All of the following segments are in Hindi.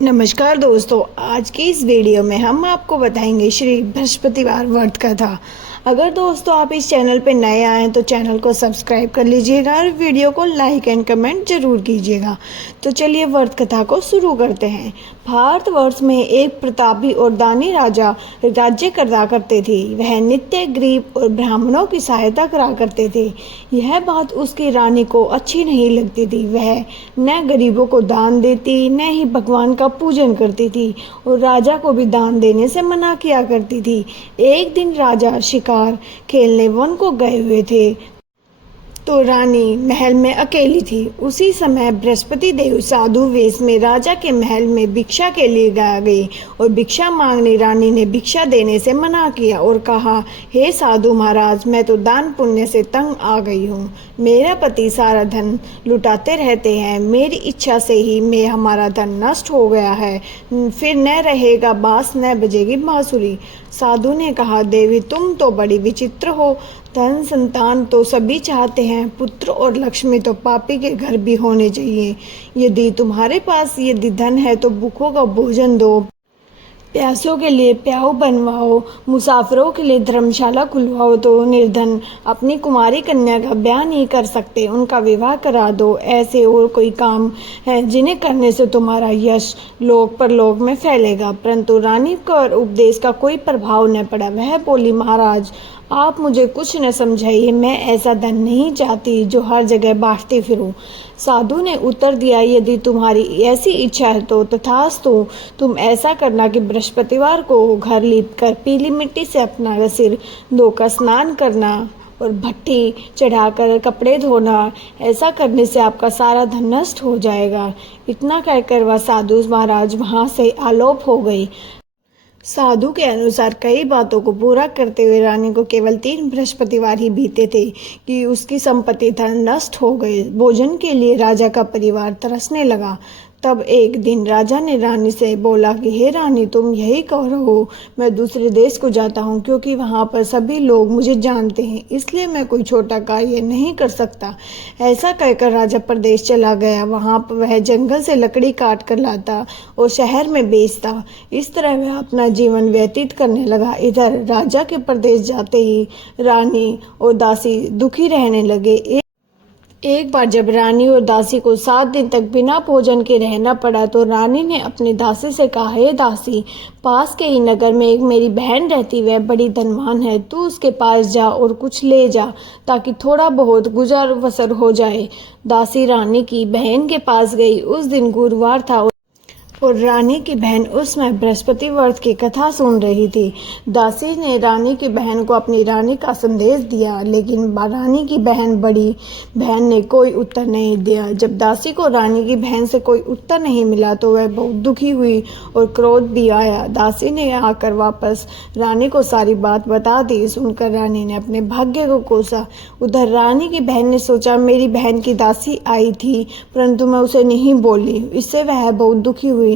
नमस्कार दोस्तों, आज की इस वीडियो में हम आपको बताएंगे श्री बृहस्पतिवार व्रत कथा। अगर दोस्तों आप इस चैनल पर नए आए हैं तो चैनल को सब्सक्राइब कर लीजिएगा और वीडियो को लाइक एंड कमेंट जरूर कीजिएगा। तो चलिए व्रत कथा को शुरू करते हैं। भारतवर्ष में एक प्रतापी और दानी राजा राज्य करा करते थे। वह नित्य गरीब और ब्राह्मणों की सहायता करा करते थे। यह बात उसकी रानी को अच्छी नहीं लगती थी। वह न गरीबों को दान देती, न ही भगवान का पूजन करती थी और राजा को भी दान देने से मना किया करती थी। एक दिन राजा शिकार खेलने वन को गए हुए थे तो रानी महल में अकेली थी। उसी समय बृहस्पति देव साधु वेश में राजा के महल में भिक्षा के लिए गई और भिक्षा मांगने रानी ने भिक्षा देने से मना किया और कहा, हे साधु महाराज, मैं तो दान पुण्य से तंग आ गई हूँ। मेरा पति सारा धन लुटाते रहते हैं। मेरी इच्छा से ही मैं हमारा धन नष्ट हो गया है। फिर न रहेगा बांस, न बजेगी बांसुरी। साधु ने कहा, देवी तुम तो बड़ी विचित्र हो। धन संतान तो सभी चाहते हैं, पुत्र और लक्ष्मी तो पापी के घर भी होने चाहिए। यदि तुम्हारे पास यदि धन है तो भूखों का भोजन दो, प्यासों के लिए प्याऊ बनवाओ, मुसाफिरों के लिए धर्मशाला खुलवाओ। तो निर्धन अपनी कुमारी कन्या का ब्याह नहीं कर सकते, उनका विवाह करा दो। ऐसे और कोई काम है जिन्हें करने से तुम्हारा यश लोक परलोक में फैलेगा। परंतु रानी का उपदेश का कोई प्रभाव न पड़ा। वह बोली, महाराज आप मुझे कुछ न समझाइए, मैं ऐसा धन नहीं चाहती जो हर जगह बांटती फिरूं। साधु ने उत्तर दिया, यदि तुम्हारी ऐसी इच्छा है तो तथास्तु। तुम ऐसा करना कि बृहस्पतिवार को घर लीप कर पीली मिट्टी से अपना सिर धोकर स्नान करना और भट्टी चढ़ाकर कपड़े धोना। ऐसा करने से आपका सारा धन नष्ट हो जाएगा। इतना कहकर वह साधु महाराज वहां से आलोप हो गई। साधु के अनुसार कई बातों को पूरा करते हुए रानी को केवल 3 बृहस्पतिवार ही बीते थे कि उसकी संपत्ति धन नष्ट हो गए। भोजन के लिए राजा का परिवार तरसने लगा। तब एक दिन राजा ने रानी से बोला कि हे रानी, तुम यही कहो, मैं दूसरे देश को जाता हूँ क्योंकि वहाँ पर सभी लोग मुझे जानते हैं, इसलिए मैं कोई छोटा कार्य नहीं कर सकता। ऐसा कहकर राजा प्रदेश चला गया। वहाँ पर वह जंगल से लकड़ी काट कर लाता और शहर में बेचता। इस तरह वह अपना जीवन व्यतीत करने लगा। इधर राजा के प्रदेश जाते ही रानी और दासी दुखी रहने लगे। एक बार जब रानी और दासी को 7 दिन तक बिना भोजन के रहना पड़ा तो रानी ने अपनी दासी से कहा, हे दासी, पास के ही नगर में एक मेरी बहन रहती, वह बड़ी धनवान है। तू उसके पास जा और कुछ ले जा ताकि थोड़ा बहुत गुजर बसर हो जाए। दासी रानी की बहन के पास गई। उस दिन गुरुवार था और रानी की बहन उस समय बृहस्पति व्रत की कथा सुन रही थी। दासी ने रानी की बहन को अपनी रानी का संदेश दिया, लेकिन रानी की बड़ी बहन ने कोई उत्तर नहीं दिया। जब दासी को रानी की बहन से कोई उत्तर नहीं मिला तो वह बहुत दुखी हुई और क्रोध भी आया। दासी ने आकर वापस रानी को सारी बात बता दी। सुनकर रानी ने अपने भाग्य को कोसा। उधर रानी की बहन ने सोचा, मेरी बहन की दासी आई थी परंतु मैं उसे नहीं बोली, इससे वह बहुत दुखी हुई।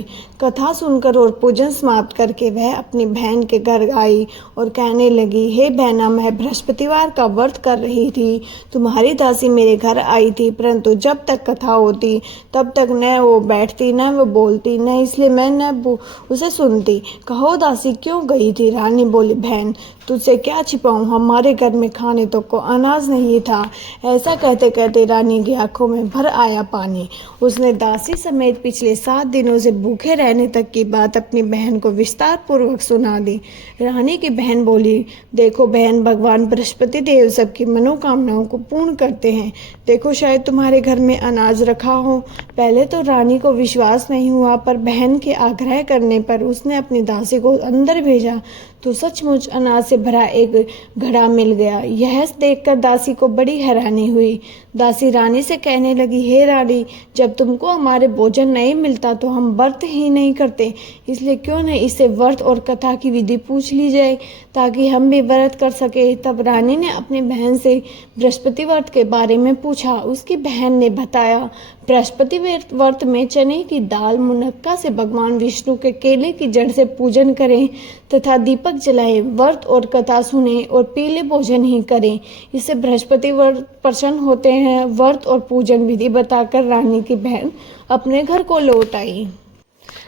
कथा सुनकर और पूजन समाप्त करके वह अपनी बहन के घर आई और कहने लगी, हे बहना, मैं बृहस्पतिवार का व्रत कर रही थी। तुम्हारी दासी मेरे घर आई थी परंतु जब तक कथा होती तब तक न वो बैठती न वो बोलती, न इसलिए मैं न उसे सुनती। कहो दासी क्यों गई थी? रानी बोली, बहन तुझसे क्या छिपाऊं, हमारे घर में खाने तो को अनाज नहीं था। ऐसा कहते कहते रानी की आंखों में भर आया पानी। उसने दासी समेत पिछले 7 दिनों से भूखे रहने तक की बात अपनी बहन को विस्तार पूर्वक सुना दी। रानी की बहन बोली, देखो बहन, भगवान बृहस्पति देव सबकी मनोकामनाओं को पूर्ण करते हैं। देखो शायद तुम्हारे घर में अनाज रखा हो। पहले तो रानी को विश्वास नहीं हुआ, पर बहन के आग्रह करने पर उसने अपनी दासी को अंदर भेजा तो सचमुच अनाज से भरा एक घड़ा मिल गया। यह देखकर दासी को बड़ी हैरानी हुई। दासी रानी से कहने लगी, हे रानी, जब तुमको हमारे भोजन नहीं मिलता तो हम व्रत ही नहीं करते, इसलिए क्यों न इससे व्रत और कथा की विधि पूछ ली जाए ताकि हम भी व्रत कर सके। तब रानी ने अपनी बहन से बृहस्पति व्रत के बारे में पूछा। उसकी बहन ने बताया, बृहस्पति व्रत में चने की दाल मुनक्का से भगवान विष्णु के केले की जड़ से पूजन करें तथा दीपक जलाएं, व्रत और कथा सुने और पीले भोजन ही करें, इससे बृहस्पति व्रत प्रसन्न होते हैं। व्रत और पूजन विधि बताकर रानी की बहन अपने घर को लौट आई।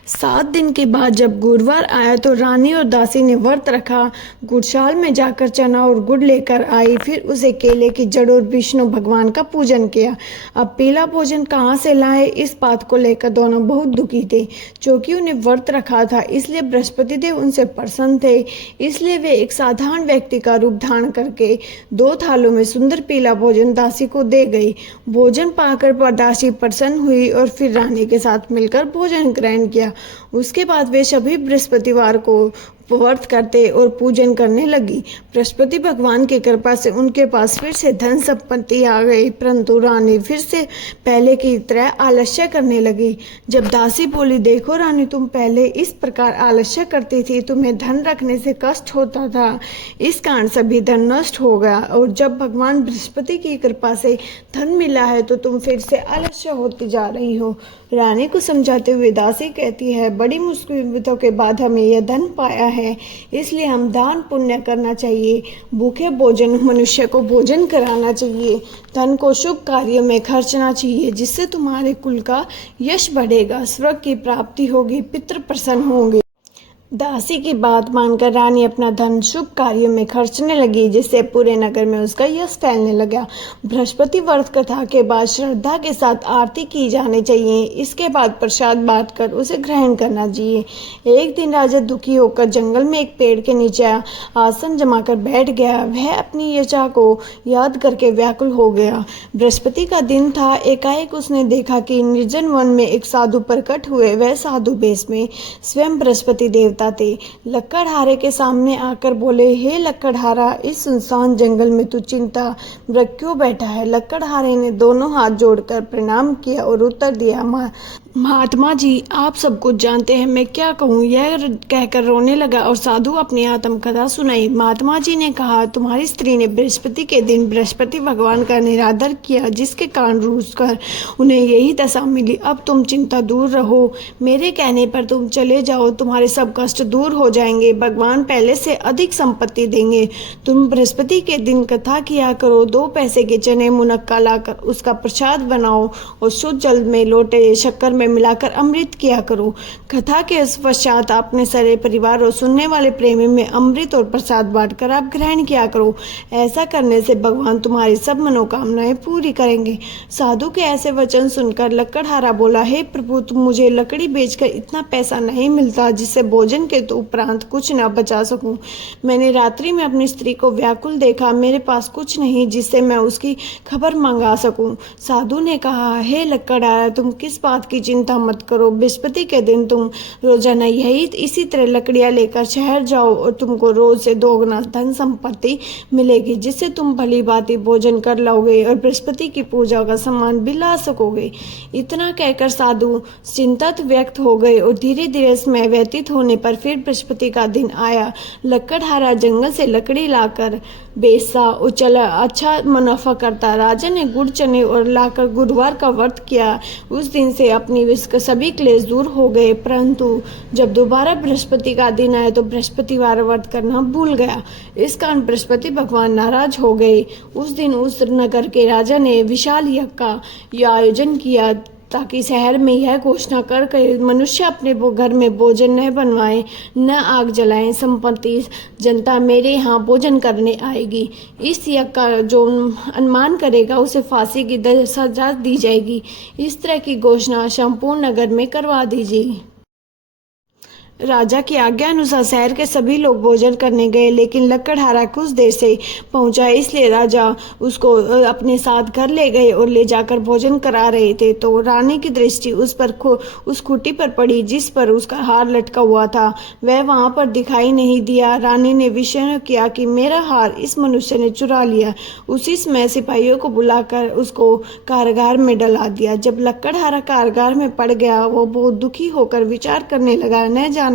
7 दिन के बाद जब गुरुवार आया तो रानी और दासी ने व्रत रखा। गुड़शाल में जाकर चना और गुड़ लेकर आई, फिर उसे केले की जड़ और विष्णु भगवान का पूजन किया। अब पीला भोजन कहाँ से लाए, इस बात को लेकर दोनों बहुत दुखी थे। क्योंकि उन्हें व्रत रखा था इसलिए बृहस्पति देव उनसे प्रसन्न थे, इसलिए वे एक साधारण व्यक्ति का रूप धारण करके 2 थालों में सुंदर पीला भोजन दासी को दे गई। भोजन पाकर दासी प्रसन्न हुई और फिर रानी के साथ मिलकर भोजन ग्रहण किया। उसके बाद वे सभी बृहस्पतिवार को व्रत करते और पूजन करने लगी। बृहस्पति भगवान की कृपा से उनके पास फिर से धन संपत्ति आ गई, परंतु रानी फिर से पहले की तरह आलस्य करने लगी। जब दासी बोली, देखो रानी, तुम पहले इस प्रकार आलस्य करती थी, तुम्हें धन रखने से कष्ट होता था, इस कारण सभी धन नष्ट हो गया, और जब भगवान बृहस्पति की कृपा से धन मिला है तो तुम फिर से आलस्य होती जा रही हो। रानी को समझाते हुए दासी कहती है, बड़ी मुसीबतों के बाद हमें यह धन पाया है, इसलिए हम दान पुण्य करना चाहिए। भूखे भोजन मनुष्य को भोजन कराना चाहिए। धन को शुभ कार्यों में खर्चना चाहिए, जिससे तुम्हारे कुल का यश बढ़ेगा, स्वर्ग की प्राप्ति होगी, पितृ प्रसन्न होंगे। दासी की बात मानकर रानी अपना धन शुभ कार्यों में खर्चने लगी, जिससे पूरे नगर में उसका यश फैलने लगा। बृहस्पति व्रत कथा के बाद श्रद्धा के साथ आरती की जानी चाहिए। इसके बाद प्रसाद बांटकर उसे ग्रहण करना चाहिए। एक दिन राजा दुखी होकर जंगल में एक पेड़ के नीचे आसन जमाकर बैठ गया। वह अपनी यचा को याद करके व्याकुल हो गया। बृहस्पति का दिन था। एकाएक उसने देखा कि निर्जन वन में एक साधु प्रकट हुए। वह साधु वेश में स्वयं बृहस्पति देवता थे। लकड़हारे के सामने आकर बोले, हे लकड़हारा, इस सुनसान जंगल में तू चिंता रख क्यों बैठा है? लकड़हारे ने दोनों हाथ जोड़कर प्रणाम किया और उत्तर दिया, महात्मा जी, आप सब कुछ जानते हैं, मैं क्या कहूँ? यह कहकर रोने लगा और साधु अपनी आत्मकथा सुनाई। महात्मा जी ने कहा, तुम्हारी स्त्री ने बृहस्पति के दिन बृहस्पति भगवान का निरादर किया, जिसके कारण रूस कर उन्हें यही दशा मिली। अब तुम चिंता दूर रहो, मेरे कहने पर तुम चले जाओ, तुम्हारे सब कष्ट दूर हो जाएंगे, भगवान पहले से अधिक संपत्ति देंगे। तुम बृहस्पति के दिन कथा किया करो, 2 पैसे के चने मुनक्का लाकर उसका प्रसाद बनाओ और शुद्ध जल में लोटे शक्कर में मिलाकर अमृत किया करो। कथा के पश्चात अपने सारे परिवार और सुनने वाले प्रेमी में अमृत और प्रसाद बांटकर आप ग्रहण किया करो। ऐसा करने से भगवान तुम्हारी सब मनोकामनाएं पूरी करेंगे। साधु के ऐसे वचन सुनकर लकड़हारा बोला, हे प्रभु, तुम मुझे लकड़ी बेचकर इतना पैसा नहीं मिलता जिससे भोजन के तो उपरांत कुछ न बचा सकूं। मैंने रात्रि में अपनी स्त्री को व्याकुल देखा, मेरे पास कुछ नहीं जिससे मैं उसकी खबर मंगा सकूं। साधु ने कहा, हे लकड़हारा, तुम किस बात की चिंता मत करो। बृहस्पति के दिन तुम रोजाना इसी तरह लकड़ियां लेकर शहर जाओ और तुमको रोज से 2 गुना धन संपत्ति मिलेगी, जिससे तुम भली भांति भोजन कर लोगे और बृहस्पति की पूजा का सामान भी ला सकोगे। इतना कहकर साधु चिंतित व्यक्त हो गए और धीरे धीरे समय व्यतीत होने पर फिर बृहस्पति का दिन आया। लकड़हारा जंगल से लकड़ी लाकर बेचता और चला अच्छा मुनाफा करता। राजा ने गुड़ चने और लाकर गुरुवार का व्रत किया। उस दिन से अपनी सभी क्लेश दूर हो गए, परंतु जब दोबारा बृहस्पति का दिन आया तो बृहस्पतिवार व्रत करना भूल गया। इस कारण बृहस्पति भगवान नाराज हो गए। उस दिन उस नगर के राजा ने विशाल यज्ञ का आयोजन किया ताकि शहर में यह घोषणा कर मनुष्य अपने घर में भोजन न बनवाए, न आग जलाएं, संपत्ति जनता मेरे यहाँ भोजन करने आएगी। इस यज्ञ का जो अनुमान करेगा उसे फांसी की सजा दी जाएगी। इस तरह की घोषणा संपूर्ण नगर में करवा दीजिए। राजा की आज्ञा अनुसार शहर के सभी लोग भोजन करने गए, लेकिन लकड़हारा कुछ देर से पहुंचा, इसलिए राजा उसको अपने साथ घर ले गए और ले जाकर भोजन करा रहे थे। तो रानी की दृष्टि उस खूंटी पर पड़ी जिस पर उसका हार लटका हुआ था। वह वहां पर दिखाई नहीं दिया। रानी ने विचार किया कि मेरा हार इस मनुष्य ने चुरा लिया। उसी समय सिपाहियों को बुलाकर उसको कारागार में डला दिया। जब लकड़हारा कारागार में पड़ गया, वो बहुत दुखी होकर विचार करने लगा, न जाने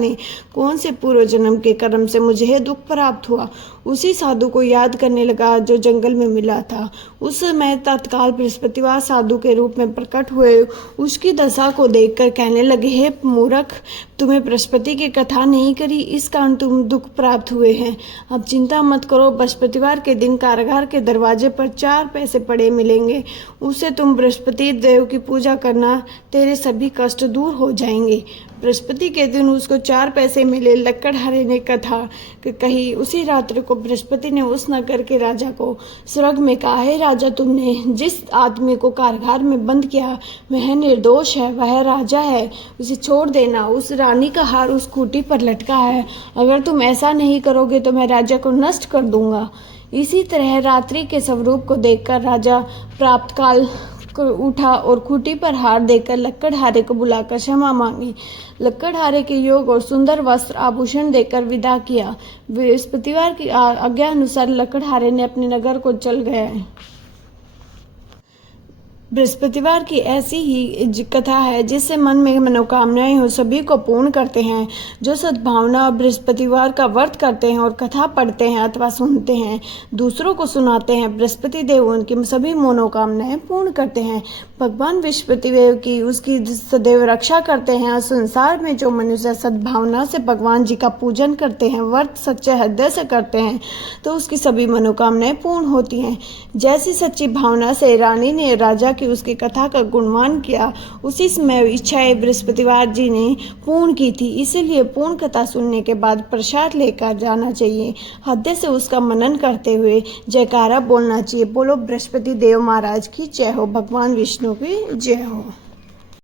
कौन से पूर्व जन्म के कर्म से मुझे यह दुख प्राप्त हुआ। उसी साधु को याद करने लगा जो जंगल में मिला था। उस समय तत्काल बृहस्पतिवार साधु के रूप में प्रकट हुए। उसकी दशा को देखकर कहने लगे, हे मूर्ख, तुम्हें बृहस्पति की कथा नहीं करी, इस कारण तुम दुख प्राप्त हुए हैं। अब चिंता मत करो, बृहस्पतिवार के दिन कारागार के दरवाजे पर 4 पैसे पड़े मिलेंगे। उससे तुम बृहस्पति देव की पूजा करना, तेरे सभी कष्ट दूर हो जाएंगे। बृहस्पति के दिन उसको 4 पैसे मिले। लकड़हारे ने कथा कही। उसी रात्रि को बृहस्पति ने उस नगर के राजा को स्वर्ग में कहा, हे राजा, तुमने जिस आदमी को कारागार में बंद किया वह निर्दोष है, वह राजा है, उसे छोड़ देना। उस रानी का हार उस खूंटी पर लटका है, अगर तुम ऐसा नहीं करोगे तो मैं राजा को नष्ट कर दूंगा। इसी तरह रात्रि के स्वरूप को देखकर राजा प्रातःकाल को उठा और खूंटी पर हार देकर लकड़हारे को बुलाकर क्षमा मांगी। लकड़हारे के योग और सुंदर वस्त्र आभूषण देकर विदा किया। बृहस्पतिवार की आज्ञा अनुसार लकड़हारे ने अपने नगर को चल गए। बृहस्पतिवार की ऐसी ही कथा है जिससे मन में मनोकामनाएं हो सभी को पूर्ण करते हैं। जो सद्भावना बृहस्पतिवार का व्रत करते हैं और कथा पढ़ते हैं अथवा सुनते हैं, दूसरों को सुनाते हैं, बृहस्पति देव उनकी सभी मनोकामनाएं पूर्ण करते हैं। भगवान बृहस्पति देव की उसकी सदैव रक्षा करते हैं। और संसार में जो मनुष्य सद्भावना से भगवान जी का पूजन करते हैं, व्रत सच्चे हृदय से करते हैं, तो उसकी सभी मनोकामनाएं पूर्ण होती हैं। जैसी सच्ची भावना से रानी ने राजा कि उसकी कथा का गुणगान किया, उसी समय इच्छाएं बृहस्पतिवार जी ने पूर्ण की थी। इसीलिए पूर्ण कथा सुनने के बाद प्रसाद लेकर जाना चाहिए। हृदय से उसका मनन करते हुए जयकारा बोलना चाहिए। बोलो बृहस्पति देव महाराज की जय हो, भगवान विष्णु की जय हो।